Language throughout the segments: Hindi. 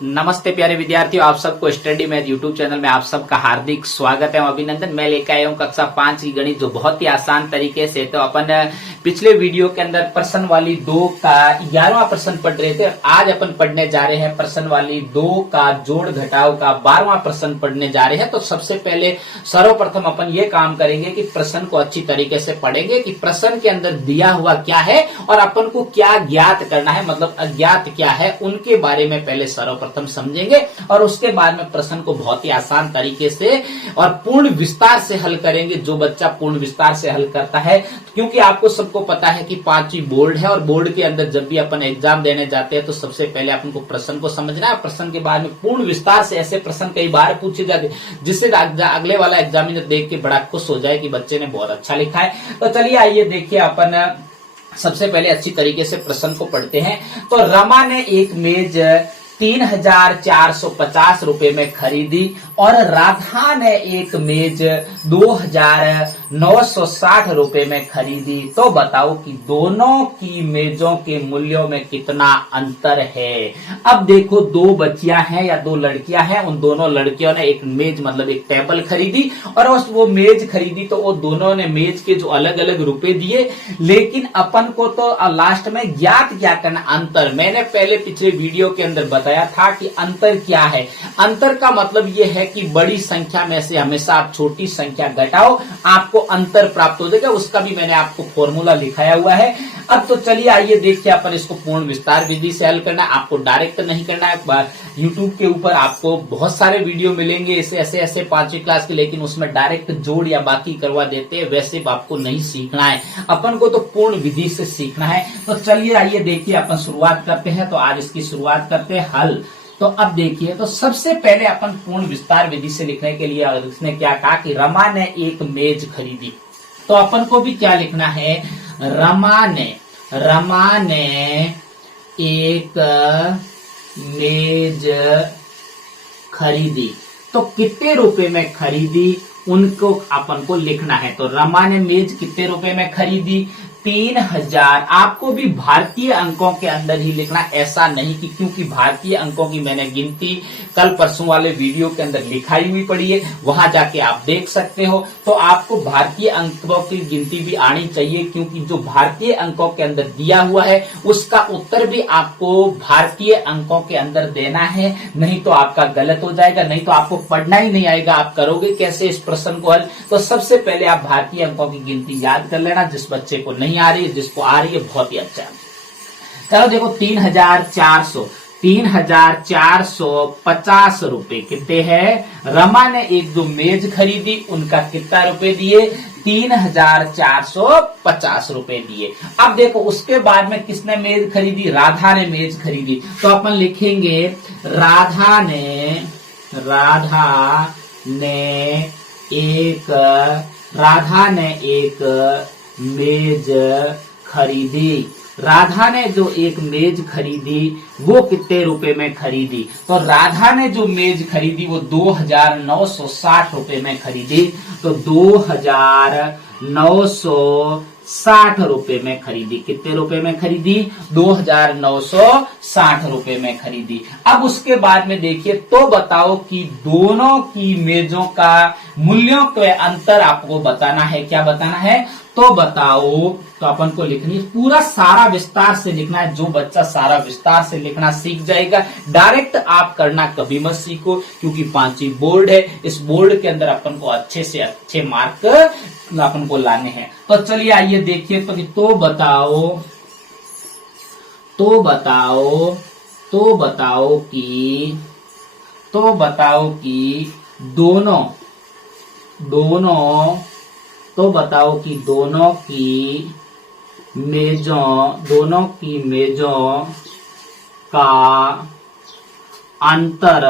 नमस्ते प्यारे विद्यार्थियों, आप सबको स्टडी मैथ यूट्यूब चैनल में आप सबका हार्दिक स्वागत है। अभिनंदन। मैं लेकर आया हूँ कक्षा 5 की गणित, जो बहुत ही आसान तरीके से। तो अपन पिछले वीडियो के अंदर प्रश्न वाली 2 का 11वां प्रश्न पढ़ रहे थे। आज अपन पढ़ने जा रहे हैं प्रश्न वाली 2 का जोड़ घटाव का 12वां प्रश्न पढ़ने जा रहे हैं। तो सबसे पहले सर्वप्रथम अपन ये काम करेंगे कि प्रश्न को अच्छी तरीके से पढ़ेंगे कि प्रश्न के अंदर दिया हुआ क्या है और अपन को क्या ज्ञात करना है, मतलब अज्ञात क्या है, उनके बारे में पहले सर्वप्रथम समझेंगे और उसके बाद में प्रश्न को बहुत ही आसान तरीके से और पूर्ण विस्तार से हल करेंगे। जो बच्चा पूर्ण विस्तार से हल करता है, क्योंकि आपको सबको पता है कि 5वीं बोर्ड है और बोर्ड के अंदर जब भी अपन एग्जाम देने जाते हैं तो सबसे पहले अपन को प्रश्न को समझना है। प्रश्न के बाद में पूर्ण विस्तार से ऐसे प्रश्न कई बार पूछे जाते हैं जिससे अगले वाला एग्जामिनर देख के बड़ा खुश हो जाए कि बच्चे ने बहुत अच्छा लिखा है। तो चलिए आइए देखिए, अपन सबसे पहले अच्छी तरीके से प्रश्न को पढ़ते हैं। तो रमा ने एक मेज 3,450 रुपए में खरीदी और राधा ने एक मेज 2,960 रुपए में खरीदी। तो बताओ कि दोनों की मेजों के मूल्यों में कितना अंतर है। अब देखो, 2 बच्चियां हैं या 2 लड़कियां हैं। उन दोनों लड़कियों ने एक मेज मतलब एक टेबल खरीदी और वो मेज खरीदी। तो वो दोनों ने मेज के जो अलग अलग रुपए दिए, लेकिन अपन को तो लास्ट में ज्ञात क्या करना, अंतर। मैंने पहले पिछले वीडियो के अंदर बताया था कि अंतर क्या है। अंतर का मतलब यह है कि बड़ी संख्या में से हमेशा आप छोटी संख्या घटाओ, आपको अंतर प्राप्त हो जाएगा। उसका भी मैंने आपको फॉर्मूला लिखाया हुआ है। अब तो चलिए आइए देखिए, अपन इसको पूर्ण विस्तार विधि से हल करना है। आपको डायरेक्ट नहीं करना है। यूट्यूब के ऊपर आपको बहुत सारे वीडियो मिलेंगे ऐसे 5वीं क्लास के, लेकिन उसमें डायरेक्ट जोड़ या बाकी करवा देते हैं। वैसे आपको नहीं सीखना है, अपन को तो पूर्ण विधि से सीखना है। तो चलिए आइए देखिए, अपन शुरुआत करते हैं। तो आज इसकी शुरुआत करते हैं हल। तो अब देखिए, तो सबसे पहले अपन पूर्ण विस्तार विधि से लिखने के लिए उसने क्या कहा कि रमा ने एक मेज खरीदी। तो अपन को भी क्या लिखना है, रमा ने एक मेज खरीदी। तो कितने रुपए में खरीदी उनको अपन को लिखना है। तो रमा ने मेज कितने रुपए में खरीदी, 3,000। आपको भी भारतीय अंकों के अंदर ही लिखना, ऐसा नहीं कि क्योंकि भारतीय अंकों की मैंने गिनती कल परसों वाले वीडियो के अंदर लिखाई हुई पड़ी है, वहां जाके आप देख सकते हो। तो आपको भारतीय अंकों की गिनती भी आनी चाहिए, क्योंकि जो भारतीय अंकों के अंदर दिया हुआ है उसका उत्तर भी आपको भारतीय अंकों के अंदर देना है, नहीं तो आपका गलत हो जाएगा, नहीं तो आपको पढ़ना ही नहीं आएगा। आप करोगे कैसे इस प्रश्न को हल। तो सबसे पहले आप भारतीय अंकों की गिनती याद कर लेना। जिस बच्चे को नहीं आ रही है, जिसको आ रही है, बहुत ही अच्छा। चलो देखो, 3,450 रुपए कितने हैं। रमा ने एक जो मेज खरीदी, उनका कितना रुपए दिए, 3,450 रुपए दिए। अब देखो, उसके बाद में किसने मेज खरीदी, राधा ने मेज खरीदी। तो अपन लिखेंगे राधा ने एक मेज खरीदी। राधा ने जो एक मेज खरीदी वो कितने रुपए में खरीदी। तो राधा ने जो मेज खरीदी वो 2,960 रुपए में खरीदी। तो 2,960 रुपए में खरीदी। कितने रुपए में खरीदी, 2,960 रुपए में खरीदी। अब उसके बाद में देखिए, तो बताओ कि दोनों की मेजों का मूल्यों के अंतर आपको बताना है। क्या बताना है, तो बताओ। तो अपन को लिखनी, पूरा सारा विस्तार से लिखना है। जो बच्चा सारा विस्तार से लिखना सीख जाएगा, डायरेक्ट आप करना कभी मत सीखो, क्योंकि 5वीं बोर्ड है। इस बोर्ड के अंदर अपन को अच्छे से अच्छे मार्क अपन को लाने हैं। तो चलिए आइए देखिए, तो बताओ कि दोनों की मेजों का अंतर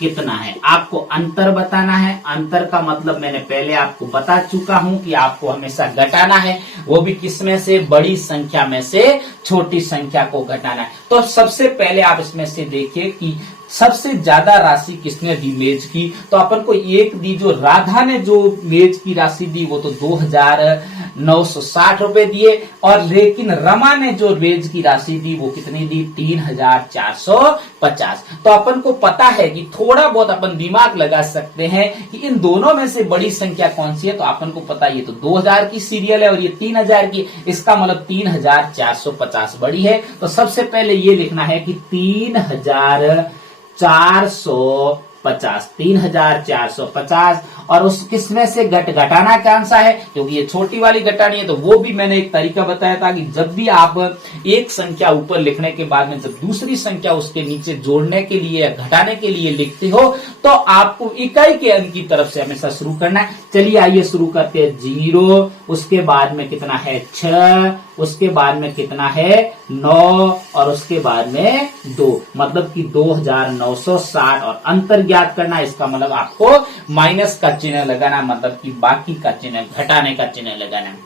कितना है। आपको अंतर बताना है। अंतर का मतलब मैंने पहले आपको बता चुका हूं कि आपको हमेशा घटाना है, वो भी किसमें से, बड़ी संख्या में से छोटी संख्या को घटाना है। तो सबसे पहले आप इसमें से देखिए कि सबसे ज्यादा राशि किसने दी मेज की, तो अपन को एक दी, जो राधा ने जो मेज की राशि दी वो तो 2,960 रुपए दिए, और लेकिन रमा ने जो मेज की राशि दी वो कितनी दी, 3,450। तो अपन को पता है कि थोड़ा बहुत अपन दिमाग लगा सकते हैं कि इन दोनों में से बड़ी संख्या कौन सी है। तो अपन को पता है ये तो 2000 की सीरियल है और ये 3000 की, इसका मतलब 3,450 बड़ी है। तो सबसे पहले ये लिखना है कि 3,450, 3,450, और उस किसमें से घटाना कौन सा है, क्योंकि ये छोटी वाली घटानी है। तो वो भी मैंने एक तरीका बताया था कि जब भी आप एक संख्या ऊपर लिखने के बाद में जब दूसरी संख्या उसके नीचे जोड़ने के लिए या घटाने के लिए लिखते हो तो आपको इकाई के अंक की तरफ से हमेशा शुरू करना है। चलिए आइए शुरू करते हैं। 0, उसके बाद में कितना है 6, उसके बाद में कितना है 9, और उसके बाद में 2, मतलब कि 2,960, और अंतर ज्ञात करना। इसका मतलब आपको माइनस का चिन्ह लगाना, मतलब कि बाकी का चिन्ह, घटाने का चिन्ह लगाना।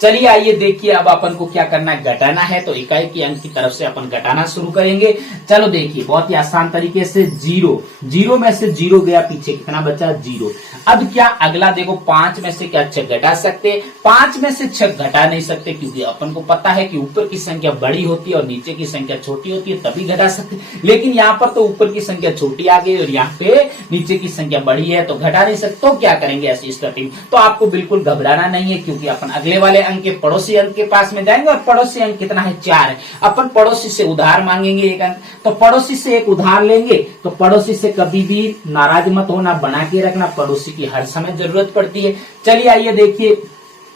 चलिए आइए देखिए, अब अपन को क्या करना है, घटाना है। तो इकाई के अंक की तरफ से अपन घटाना शुरू करेंगे। चलो देखिए, बहुत ही आसान तरीके से 0 में से 0 गया, पीछे कितना बचा 0। अब क्या अगला देखो, 5 में से क्या 6 घटा सकते, 5 में से 6 घटा नहीं सकते, क्योंकि अपन को पता है कि ऊपर की संख्या बड़ी होती है और नीचे की संख्या छोटी होती है, तभी घटा सकते। लेकिन यहाँ पर तो ऊपर की संख्या छोटी आ गई और यहाँ पे नीचे की संख्या बड़ी है, तो घटा नहीं सकते। तो क्या करेंगे ऐसी स्थिति, तो आपको बिल्कुल घबराना नहीं है, क्योंकि अपन अगले वाले अंक के पड़ोसी अंक के पास में जाएंगे, और पड़ोसी अंक कितना है 4 है। अपन पड़ोसी से उधार मांगेंगे एक अंक, तो पड़ोसी से एक उधार लेंगे। तो पड़ोसी से कभी भी नाराज मत होना, बना के रखना, पड़ोसी की हर समय जरूरत पड़ती है। चलिए आइए देखिए,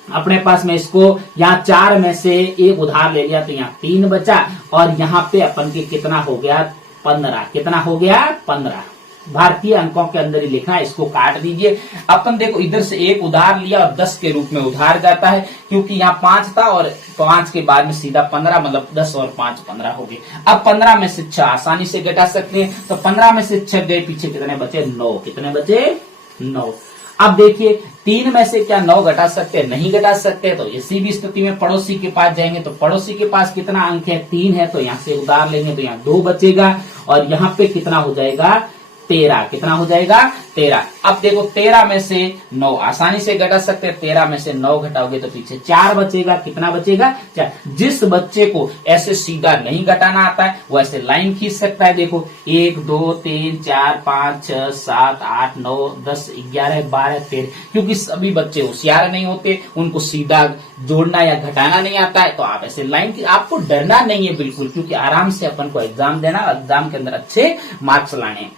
अपने पास में इसको यहाँ 4 में से एक उधार ले लिया, तो यहाँ 3 बचा, और यहाँ पे अपन के कितना हो गया 15, कितना हो गया 15। भारतीय अंकों के अंदर ही लिखना है, इसको काट दीजिए। अपन देखो इधर से एक उधार लिया और 10 के रूप में उधार जाता है, क्योंकि यहाँ 5 था और 5 के बाद में सीधा 15, मतलब 10 और 5 15 हो गए। अब 15 में से 6 आसानी से घटा सकते हैं, तो 15 में से 6 गए, पीछे कितने बचे 9, कितने बचे 9। अब देखिए 3 में से क्या 9 घटा सकते हैं, नहीं घटा सकते। तो इसी भी स्थिति में पड़ोसी के पास जाएंगे, तो पड़ोसी के पास कितना अंक है 3 है, तो यहाँ से उधार लेंगे, तो यहाँ 2 बचेगा, और यहाँ पे कितना हो जाएगा 13, कितना हो जाएगा 13। अब देखो 13 में से 9 आसानी से घटा सकते हैं, 13 में से 9 घटाओगे तो पीछे 4 बचेगा, कितना बचेगा 4। जिस बच्चे को ऐसे सीधा नहीं घटाना आता है वो ऐसे लाइन खींच सकता है। देखो 1 2 3 4 5 6 7 8 9 10 11 12 13, क्योंकि सभी बच्चे होशियार नहीं होते, उनको सीधा जोड़ना या घटाना नहीं आता है। तो आप ऐसे लाइन, आपको डरना नहीं है बिल्कुल, क्योंकि आराम से अपन को एग्जाम देना, एग्जाम के अंदर अच्छे मार्क्स लाने।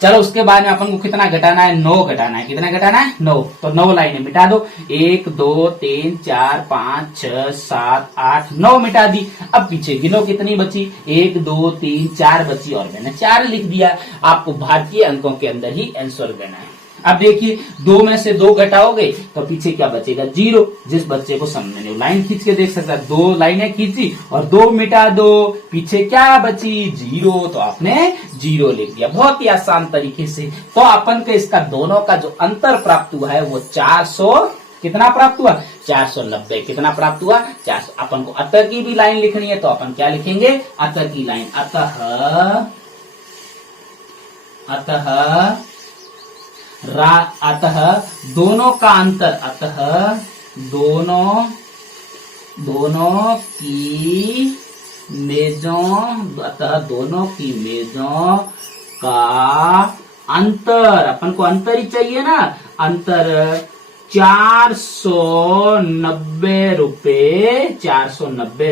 चलो उसके बाद में अपन को कितना घटाना है 9 घटाना है, कितना घटाना है 9। तो 9 लाइनें मिटा दो, 1 2 3 4 5 6 7 8 9 मिटा दी। अब पीछे गिनो कितनी बची, 1 2 3 4 बची, और मैंने 4 लिख दिया। आपको भारतीय अंकों के अंदर ही आंसर देना है। अब देखिए 2 में से 2 घटाओगे तो पीछे क्या बचेगा 0। जिस बच्चे को समझने लाइन खींच के देख सकता है, 2 लाइनें खींची और 2 मिटा दो, पीछे क्या बची 0, तो आपने 0 लिख दिया। बहुत ही आसान तरीके से। तो अपन को इसका दोनों का जो अंतर प्राप्त हुआ है वो 400, कितना प्राप्त हुआ 490, कितना प्राप्त हुआ 400। अपन को अतः की भी लाइन लिखनी है, तो अपन क्या लिखेंगे अतः की लाइन, अतः दोनों का अंतर, अतः दोनों की मेजों का अंतर, अपन को अंतर ही चाहिए ना, अंतर 490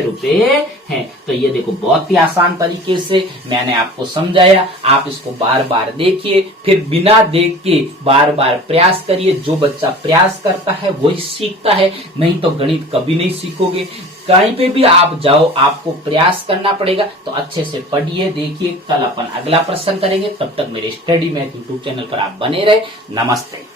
रुपए है। तो ये देखो बहुत ही आसान तरीके से मैंने आपको समझाया। आप इसको बार बार देखिए, फिर बिना देख के बार बार प्रयास करिए। जो बच्चा प्रयास करता है वही सीखता है, नहीं तो गणित कभी नहीं सीखोगे। कहीं पे भी आप जाओ आपको प्रयास करना पड़ेगा। तो अच्छे से पढ़िए, देखिए। कल अपन अगला प्रश्न करेंगे, तब तक मेरे स्टडी मैथ यूट्यूब चैनल पर आप बने रहे। नमस्ते।